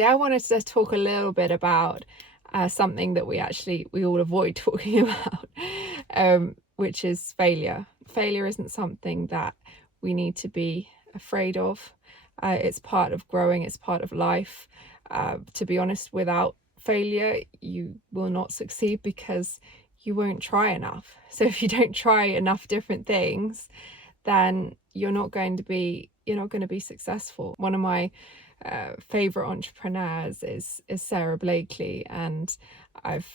today I wanted to talk a little bit about something that we all avoid talking about, which is failure. Failure isn't something that we need to be afraid of. It's part of growing, it's part of life. To be honest, without failure, you will not succeed because you won't try enough. So if you don't try enough different things, then you're not going to be successful. One of my favorite entrepreneurs is Sara Blakely, and I've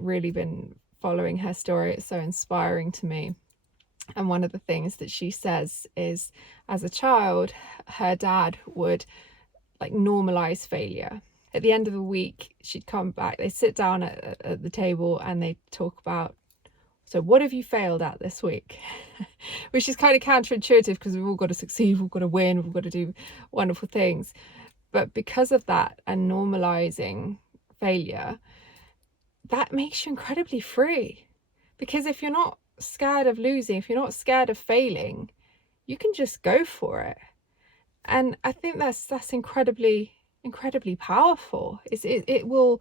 really been following her story. It's so inspiring to me. And one of the things that she says is, as a child, her dad would normalize failure. At the end of the week, she'd come back, they sit down at the table and they talk about, so what have you failed at this week? Which is kind of counterintuitive because we've all got to succeed, we've got to win, we've got to do wonderful things. But because of that and normalizing failure, that makes you incredibly free. Because if you're not scared of losing, if you're not scared of failing, you can just go for it. And I think that's incredibly powerful. It will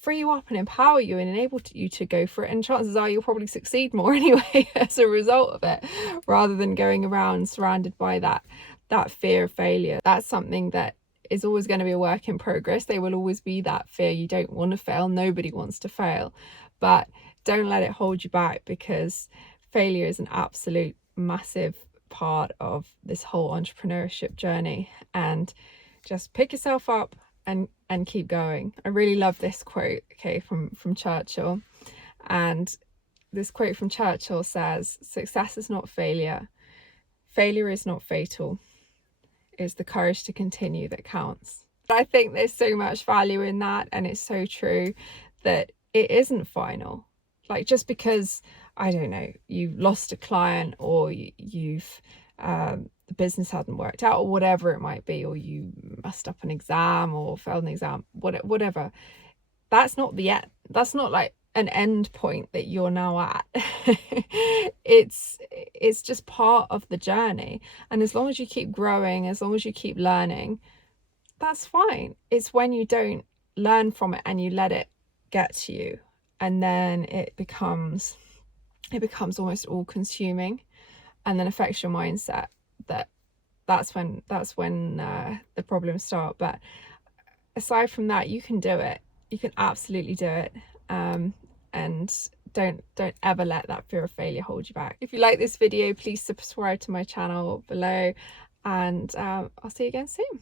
free you up and empower you and enable you to go for it, and chances are you'll probably succeed more anyway as a result of it, rather than going around surrounded by that fear of failure. That's something that is always going to be a work in progress. There will always be that fear. You don't want to fail, nobody wants to fail, but don't let it hold you back, because failure is an absolute massive part of this whole entrepreneurship journey. And just pick yourself up and keep going. I really love this quote, from Churchill. And this quote from Churchill says, "Success is not failure. Failure is not fatal. It's the courage to continue that counts." I think there's so much value in that, and it's so true that it isn't final. Just because, I don't know, you've lost a client, or you've the business hasn't worked out, or whatever it might be, or you messed up an exam or failed an exam, whatever, that's not the end. That's not an end point that you're now at. it's just part of the journey, and as long as you keep growing, as long as you keep learning, that's fine. It's when you don't learn from it and you let it get to you, and then it becomes almost all consuming, and then affects your mindset, that's when the problems start. But aside from that, you can do it. You can absolutely do it. And don't ever let that fear of failure hold you back. If you like this video, please subscribe to my channel below, and I'll see you again soon.